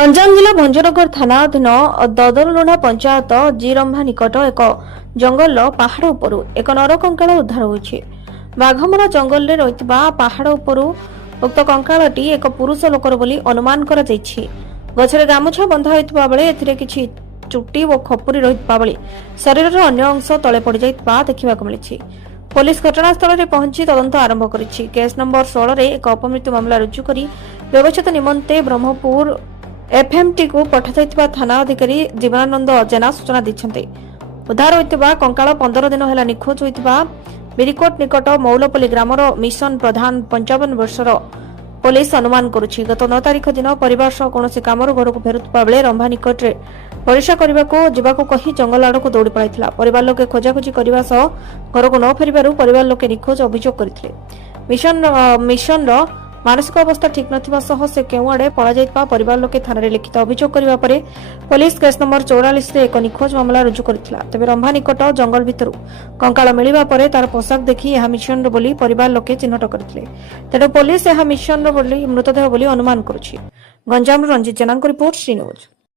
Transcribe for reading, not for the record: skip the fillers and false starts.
ଗଞ୍ଜାମ ଜିଲ୍ଲା ଭଞ୍ଜନଗର ଥାନା ଅଧୀନ ଦଦରଲୁଣା ପଞ୍ଚାୟତ ଜିରମ୍ଭା ନିକଟ ଏକ ଜଙ୍ଗଲର ପାହାଡ଼ ଉପରୁ ଏକ ନରକଙ୍କାଳ ଉଦ୍ଧାର ହୋଇଛି। ବାଘମରା ଜଙ୍ଗଲରେ ରହିଥିବା ପାହାଡ଼ ଉପରୁ ଉକ୍ତ କଙ୍କାଳଟି ଏକ ପୁରୁଷ ଲୋକର ବୋଲି ଅନୁମାନ କରାଯାଇଛି। ଗଛରେ ଗାମୁଛା ବନ୍ଧା ହୋଇଥିବା ବେଳେ ଏଥିରେ କିଛି ଚୁଟି ଓ ଖପୁରି ରହିଥିବା ବେଳେ ଶରୀରର ଅନ୍ୟ ଅଂଶ ତଳେ ପଡ଼ିଯାଇଥିବା ଦେଖିବାକୁ ମିଳିଛି। ପୋଲିସ ଘଟଣାସ୍ଥଳରେ ପହଞ୍ଚି ତଦନ୍ତ ଆରମ୍ଭ କରିଛି। କେସ୍ ନମ୍ବର 16ରେ ଏକ ଅପମୃତ୍ୟୁ ମାମଲା ରୁଜୁ କରି ବ୍ୟବଚ୍ଛେଦ ନିମନ୍ତେ ବ୍ରହ୍ମପୁର एफएमटी को पठाଯାଇଥିବା थाना अधिकारी जीवनानंद जेना सूचना ଦେଇଛନ୍ତି। उद्धार होइतिबा कंकाळ 15 दिन हेला निखोज होइतिबा बिरिकोट निकट मौलपल्ली ग्रामर मिशन प्रधान 55 वर्षर पुलिस अनुमान करुछि। गत 9 तारिख दिन परिवार सह कोनोसी कामर घर को फेरुतबा बेले रंभा निकट रे परीक्षा करबाको जिबाको कहि जंगल आड़ को दौड़ी पड़ाइथिला। परिवार लोके खोजाखोजी करबा सह घर को न फेरिबारु परिवार लोके निखोज अभियोग करथिले। मिशन मानसिक अवस्था ठीक नथिबा सह से केउ आड़े पळा जाइतबा परिवार लोके थाना रे लिखित अभियोग करिबा परे पुलिस केस नंबर 44 रे एक निखोज मामला रुजु करथिला। तबे रंभा निकट जंगल भितरु कंकाळ मिलिबा परे तार पोशाक देखि एहा मिशन रो बोली परिवार लोके चिन्हट करथिले। तेडो पुलिस एहा मिशन रो बोली मृतदेह बोली अनुमान करुछि। गंजाम रंजित जेनांक रिपोर्ट श्री न्यूज।